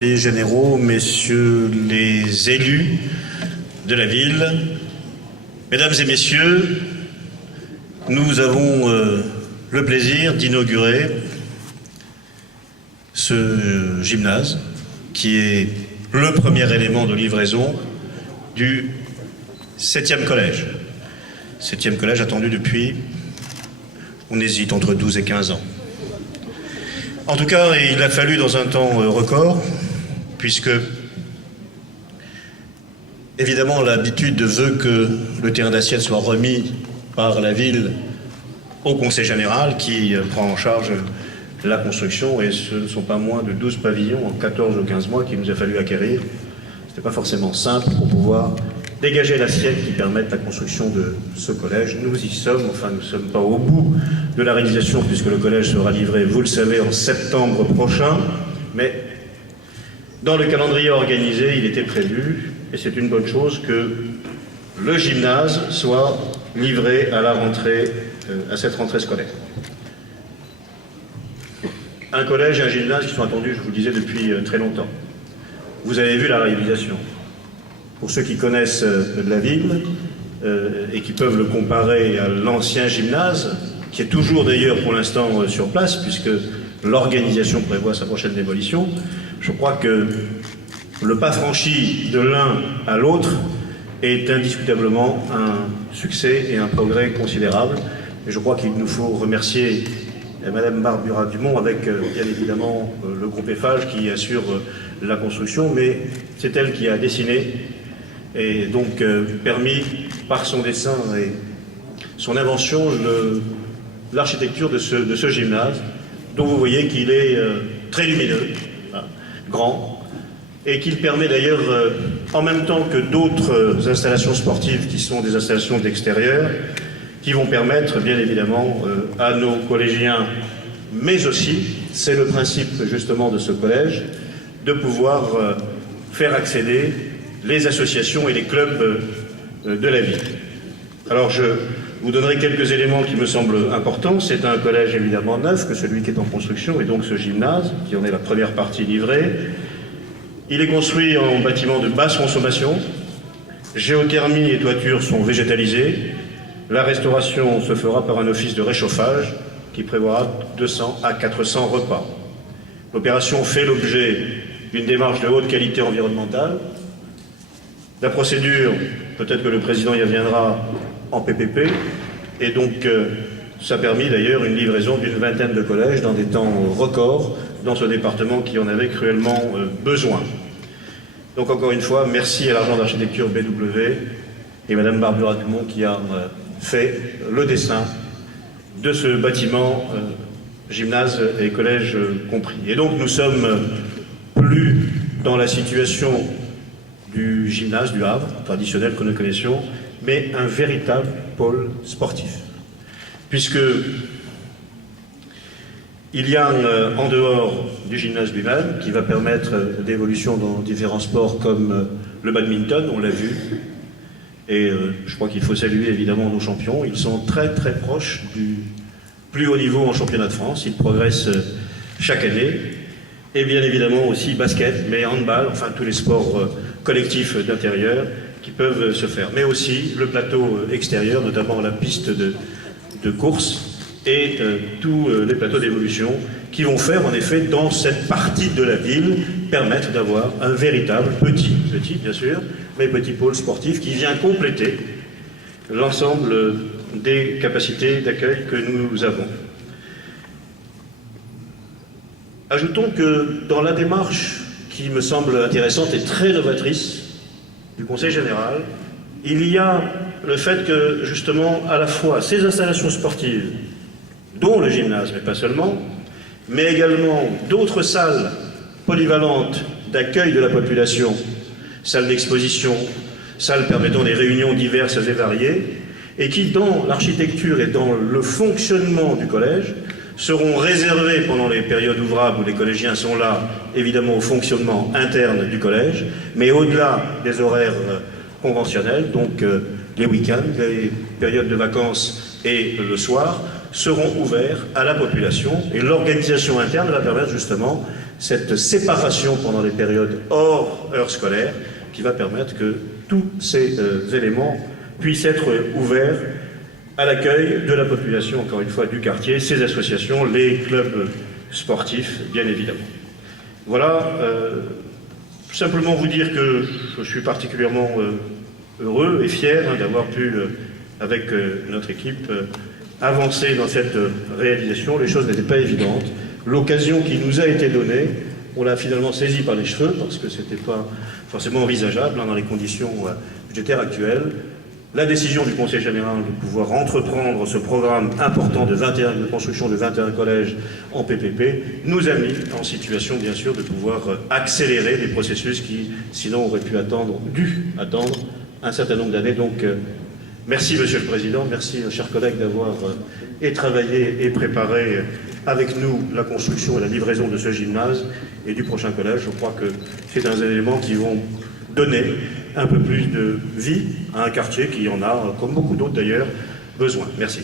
Les généraux, messieurs les élus de la ville, mesdames et messieurs, nous avons le plaisir d'inaugurer ce gymnase qui est le premier élément de livraison du 7e collège. 7e collège attendu depuis, on hésite, entre 12 et 15 ans. En tout cas, il a fallu dans un temps record, puisque, évidemment, l'habitude veut que le terrain d'assiette soit remis par la ville au Conseil général, qui prend en charge la construction, et ce ne sont pas moins de 12 pavillons en 14 ou 15 mois qu'il nous a fallu acquérir. Ce n'était pas forcément simple pour pouvoir dégager l'assiette qui permette la construction de ce collège. Nous y sommes, enfin nous ne sommes pas au bout de la réalisation, puisque le collège sera livré, vous le savez, en septembre prochain, mais dans le calendrier organisé, il était prévu, et c'est une bonne chose, que le gymnase soit livré à la rentrée, à cette rentrée scolaire. Un collège et un gymnase qui sont attendus, je vous le disais, depuis très longtemps. Vous avez vu la réalisation. Pour ceux qui connaissent la ville et qui peuvent le comparer à l'ancien gymnase, qui est toujours d'ailleurs pour l'instant sur place, puisque l'organisation prévoit sa prochaine démolition, je crois que le pas franchi de l'un à l'autre est indiscutablement un succès et un progrès considérable. Et je crois qu'il nous faut remercier Madame Barbara Dumont avec bien évidemment le groupe Eiffage qui assure la construction, mais c'est elle qui a dessiné et donc permis par son dessin et son invention l'architecture de ce gymnase, dont vous voyez qu'il est très lumineux, grand, et qu'il permet d'ailleurs, en même temps que d'autres installations sportives qui sont des installations d'extérieur, qui vont permettre bien évidemment à nos collégiens, mais aussi, c'est le principe justement de ce collège, de pouvoir faire accéder les associations et les clubs de la ville. Alors je vous donnerai quelques éléments qui me semblent importants. C'est un collège évidemment neuf, que celui qui est en construction, et donc ce gymnase, qui en est la première partie livrée. Il est construit en bâtiment de basse consommation. Géothermie et toiture sont végétalisées. La restauration se fera par un office de réchauffage qui prévoira 200 à 400 repas. L'opération fait l'objet d'une démarche de haute qualité environnementale. La procédure, peut-être que le président y reviendra, en PPP, et donc ça a permis d'ailleurs une livraison d'une vingtaine de collèges dans des temps records dans ce département qui en avait cruellement besoin. Donc encore une fois, merci à l'agent d'architecture BW et Madame Barbara Dumont qui a fait le dessin de ce bâtiment, gymnase et collège compris. Et donc nous sommes plus dans la situation du gymnase du Havre, traditionnel que nous connaissions, mais un véritable pôle sportif. Puisque il y a en dehors du gymnase lui-même, qui va permettre d'évolution dans différents sports comme le badminton, on l'a vu, et je crois qu'il faut saluer évidemment nos champions. Ils sont très très proches du plus haut niveau en championnat de France, ils progressent chaque année, et bien évidemment aussi basket, mais handball, enfin tous les sports collectifs d'intérieur qui peuvent se faire, mais aussi le plateau extérieur, notamment la piste de course et tous les plateaux d'évolution qui vont faire en effet dans cette partie de la ville permettre d'avoir un véritable petit bien sûr, mais petit pôle sportif qui vient compléter l'ensemble des capacités d'accueil que nous avons. Ajoutons que dans la démarche qui me semble intéressante et très novatrice du Conseil général, il y a le fait que, justement, à la fois ces installations sportives, dont le gymnase, mais pas seulement, mais également d'autres salles polyvalentes d'accueil de la population, salles d'exposition, salles permettant des réunions diverses et variées, et qui, dans l'architecture et dans le fonctionnement du collège, seront réservés pendant les périodes ouvrables où les collégiens sont là, évidemment au fonctionnement interne du collège, mais au-delà des horaires conventionnels, donc les week-ends, les périodes de vacances et le soir, seront ouverts à la population, et l'organisation interne va permettre justement cette séparation pendant les périodes hors heures scolaires qui va permettre que tous ces éléments puissent être ouverts à l'accueil de la population, encore une fois, du quartier, ses associations, les clubs sportifs, bien évidemment. Voilà, simplement vous dire que je suis particulièrement heureux et fier d'avoir pu, avec notre équipe, avancer dans cette réalisation. Les choses n'étaient pas évidentes. L'occasion qui nous a été donnée, on l'a finalement saisie par les cheveux, parce que ce n'était pas forcément envisageable dans les conditions budgétaires actuelles. La décision du Conseil général de pouvoir entreprendre ce programme important de construction de 21 collèges en PPP nous a mis en situation, bien sûr, de pouvoir accélérer des processus qui, sinon, auraient dû attendre un certain nombre d'années. Donc, merci, Monsieur le Président, merci, chers collègues, d'avoir travaillé et préparé avec nous la construction et la livraison de ce gymnase et du prochain collège. Je crois que c'est un élément qui vont donner un peu plus de vie à un quartier qui en a, comme beaucoup d'autres d'ailleurs, besoin. Merci.